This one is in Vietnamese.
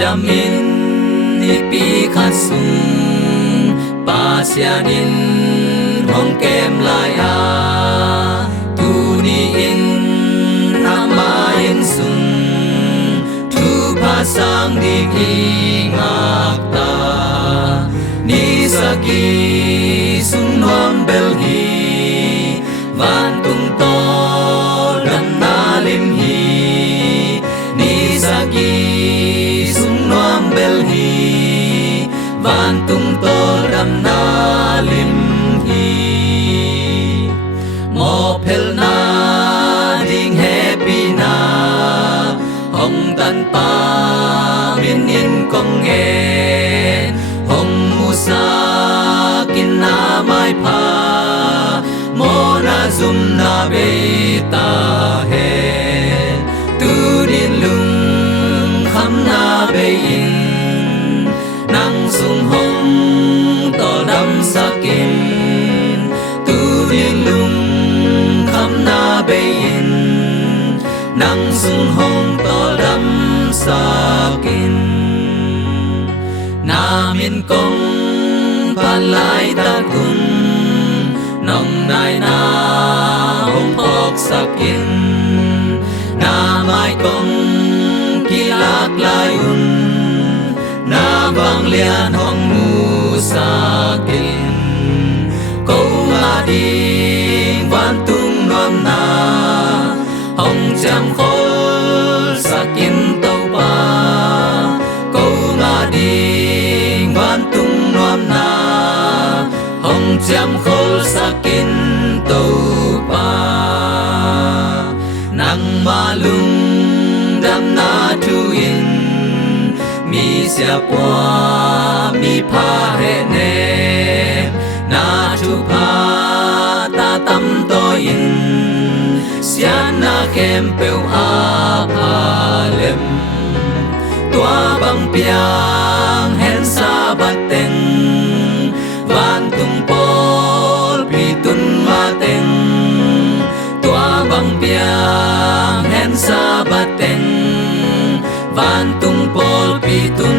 đam in ni pi khát sung pa xian in hong kem lai a tu ni in ama in sung tu pa sang di ki ngak ta ni sagi sung nom bel hi van tung to dam na lim hi ni sagi sung nom bel hi van tung to dam na lim hi mo phel na ding happy na hong tan pa min in kong nghe hong musa kin na mai pa mo na zum na be ta he tu din lung kham na be in nang sung hong to dam sakin tu din lung kham na be in nang sung hong to dam sakin namin kong palai ta kun nong nai na hong pok sakin na mai kong kilak lai un na bang lian hong mu sakin ko ma ding van tung nom na hong cham khol sakin tau pa ko ma ding van tung nom na hong cham khol sakin tau pa nang malung dam na tu in mi sia pwa mi pha he ne na tu pha ta tam to in sia na kem peu a pha lem tua bang piang hen sa bat teng van tung pol pi tun ma teng tua bang piang hen sa bat teng van tung pol pi tun